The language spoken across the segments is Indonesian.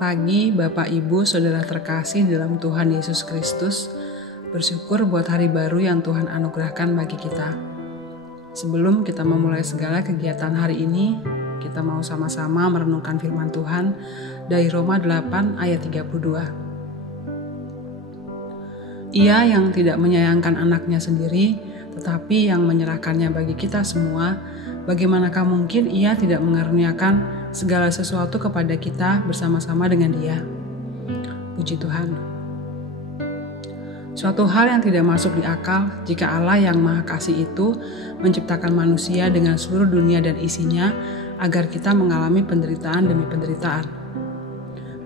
Selamat pagi Bapak Ibu Saudara terkasih dalam Tuhan Yesus Kristus. Bersyukur buat hari baru yang Tuhan anugerahkan bagi kita. Sebelum kita memulai segala kegiatan hari ini, kita mau sama-sama merenungkan firman Tuhan dari Roma 8 ayat 32. Ia yang tidak menyayangkan anaknya sendiri, tetapi yang menyerahkannya bagi kita semua, bagaimanakah mungkin ia tidak mengaruniakan segala sesuatu kepada kita bersama-sama dengan Dia. Puji Tuhan. Suatu hal yang tidak masuk di akal jika Allah yang Maha Kasih itu menciptakan manusia dengan seluruh dunia dan isinya agar kita mengalami penderitaan demi penderitaan.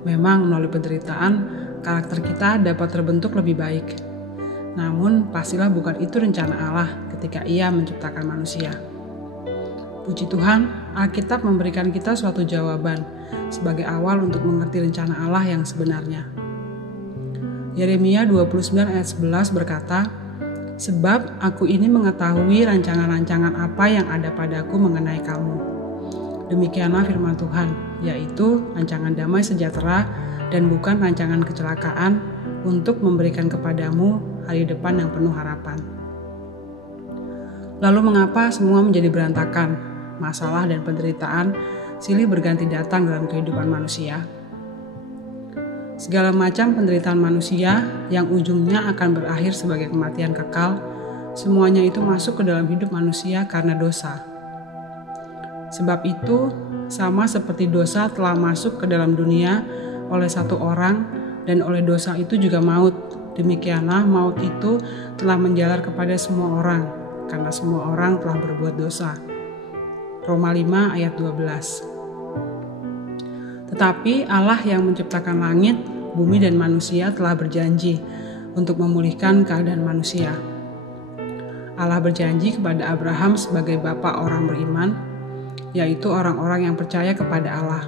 Memang melalui penderitaan, karakter kita dapat terbentuk lebih baik. Namun pastilah bukan itu rencana Allah ketika Ia menciptakan manusia. Puji Tuhan, Alkitab memberikan kita suatu jawaban sebagai awal untuk mengerti rencana Allah yang sebenarnya. Yeremia 29 ayat 11 berkata, "Sebab aku ini mengetahui rancangan-rancangan apa yang ada padaku mengenai kamu. Demikianlah firman Tuhan, yaitu rancangan damai sejahtera dan bukan rancangan kecelakaan untuk memberikan kepadamu hari depan yang penuh harapan." Lalu mengapa semua menjadi berantakan? Masalah dan penderitaan silih berganti datang dalam kehidupan manusia. Segala macam penderitaan manusia yang ujungnya akan berakhir sebagai kematian kekal, semuanya itu masuk ke dalam hidup manusia karena dosa. Sebab itu, sama seperti dosa telah masuk ke dalam dunia oleh satu orang dan oleh dosa itu juga maut, demikianlah maut itu telah menjalar kepada semua orang, karena semua orang telah berbuat dosa. Roma 5 ayat 12. Tetapi Allah yang menciptakan langit, bumi dan manusia telah berjanji untuk memulihkan keadaan manusia. Allah berjanji kepada Abraham sebagai bapa orang beriman, yaitu orang-orang yang percaya kepada Allah.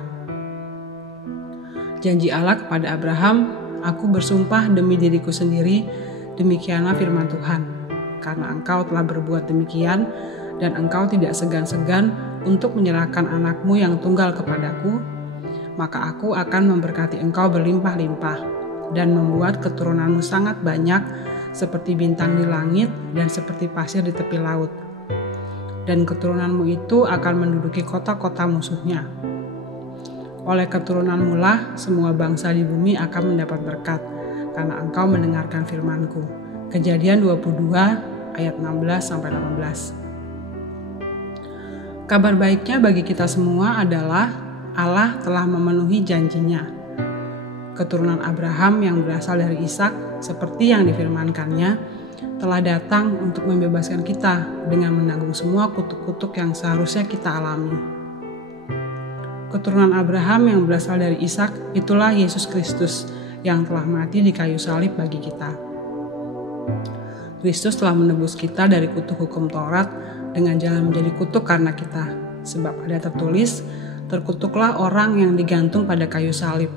Janji Allah kepada Abraham, "Aku bersumpah demi diriku sendiri, demikianlah firman Tuhan. Karena engkau telah berbuat demikian, dan engkau tidak segan-segan untuk menyerahkan anakmu yang tunggal kepadaku, maka aku akan memberkati engkau berlimpah-limpah dan membuat keturunanmu sangat banyak seperti bintang di langit dan seperti pasir di tepi laut. Dan keturunanmu itu akan menduduki kota-kota musuhnya. Oleh keturunanmu lah semua bangsa di bumi akan mendapat berkat, karena engkau mendengarkan firman-Ku." Kejadian 22 ayat 16-18. Kabar baiknya bagi kita semua adalah Allah telah memenuhi janjinya. Keturunan Abraham yang berasal dari Ishak, seperti yang difirmankannya, telah datang untuk membebaskan kita dengan menanggung semua kutuk-kutuk yang seharusnya kita alami. Keturunan Abraham yang berasal dari Ishak, itulah Yesus Kristus yang telah mati di kayu salib bagi kita. Kristus telah menebus kita dari kutuk hukum Taurat dengan jalan menjadi kutuk karena kita. Sebab ada tertulis, "Terkutuklah orang yang digantung pada kayu salib."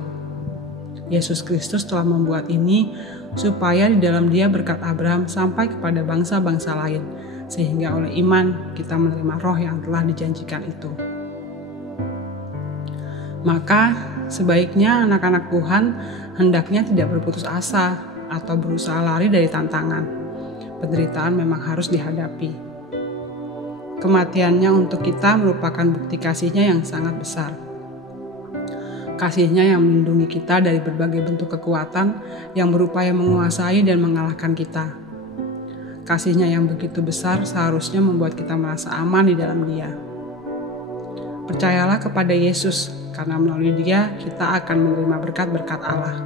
Yesus Kristus telah membuat ini supaya di dalam Dia berkat Abraham sampai kepada bangsa-bangsa lain, sehingga oleh iman kita menerima roh yang telah dijanjikan itu. Maka sebaiknya anak-anak Tuhan hendaknya tidak berputus asa atau berusaha lari dari tantangan. Penderitaan memang harus dihadapi. Kematiannya untuk kita merupakan bukti kasih-Nya yang sangat besar. Kasih-Nya yang melindungi kita dari berbagai bentuk kekuatan yang berupaya menguasai dan mengalahkan kita. Kasih-Nya yang begitu besar seharusnya membuat kita merasa aman di dalam Dia. Percayalah kepada Yesus, karena melalui Dia kita akan menerima berkat-berkat Allah.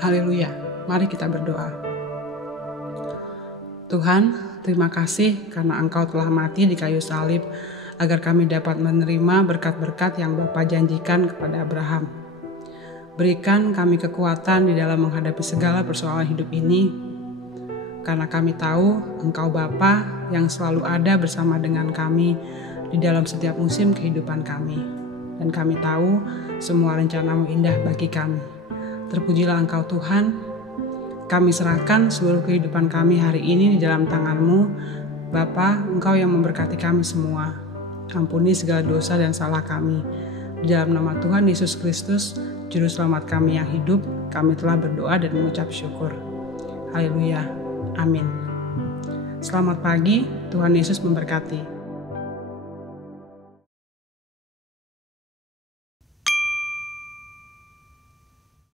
Haleluya, mari kita berdoa. Tuhan, terima kasih karena Engkau telah mati di kayu salib agar kami dapat menerima berkat-berkat yang Bapa janjikan kepada Abraham. Berikan kami kekuatan di dalam menghadapi segala persoalan hidup ini, karena kami tahu Engkau Bapa yang selalu ada bersama dengan kami di dalam setiap musim kehidupan kami. Dan kami tahu semua rencana-Mu indah bagi kami. Terpujilah Engkau Tuhan. Kami serahkan seluruh kehidupan kami hari ini di dalam tangan-Mu. Bapa, Engkau yang memberkati kami semua. Ampuni segala dosa dan salah kami. Di dalam nama Tuhan Yesus Kristus, Juru Selamat kami yang hidup, kami telah berdoa dan mengucap syukur. Haleluya. Amin. Selamat pagi, Tuhan Yesus memberkati.